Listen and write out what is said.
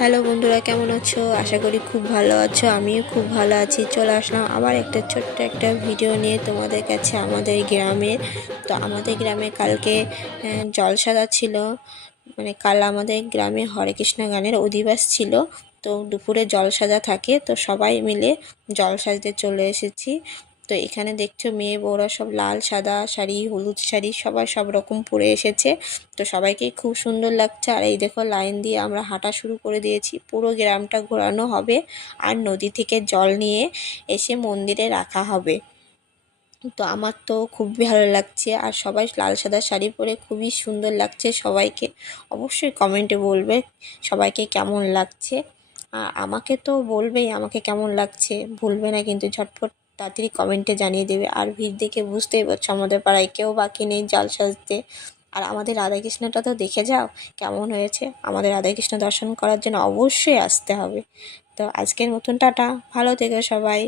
Hello বন্ধুরা, কেমন আছো? আশা করি খুব ভালো আছো। আমিও খুব ভালো আছি। চলে আসলাম আবার একটা ছোট্ট একটা ভিডিও নিয়ে তোমাদের কাছে আমাদের গ্রামের। তো আমাদের গ্রামে কালকে জলসাদা ছিল, মানে কাল আমাদের গ্রামে হরে কৃষ্ণ গানের অধিবাস ছিল। তো দুপুরে জলসাজা থাকে, তো সবাই মিলে জল সাজতে চলে এসেছি। তো এখানে দেখছো মেয়ে বউরা সব লাল সাদা শাড়ি, হলুদ শাড়ি সবাই সব রকম পরে এসেছে। তো সবাইকেই খুব সুন্দর লাগছে। আর এই দেখো লাইন দিয়ে আমরা হাঁটা শুরু করে দিয়েছি, পুরো গ্রামটা ঘোরানো হবে। আর নদী থেকে জল নিয়ে এসে মন্দিরে রাখা হবে। তো আমার তো খুবই ভালো লাগছে, আর সবাই লাল সাদা শাড়ি পরে খুবই সুন্দর লাগছে সবাইকে। অবশ্যই কমেন্টে বলবে সবাইকে কেমন লাগছে, আর আমাকে তো বলবেই আমাকে কেমন লাগছে, ভুলবে না কিন্তু। ঝটপট তাড়াতাড়ি কমেন্টে জানিয়ে দেবে। আর ভিড় দেখে বুঝতেই পারছো আমাদের পাড়ায় কেউ বাকি নেই জল সাজতে। আর আমাদের রাধাকৃষ্ণটা তো দেখে যাও কেমন হয়েছে। আমাদের রাধাকৃষ্ণ দর্শন করার জন্য অবশ্যই আসতে হবে। তো আজকের মতন টাটা, ভালো থেকো সবাই।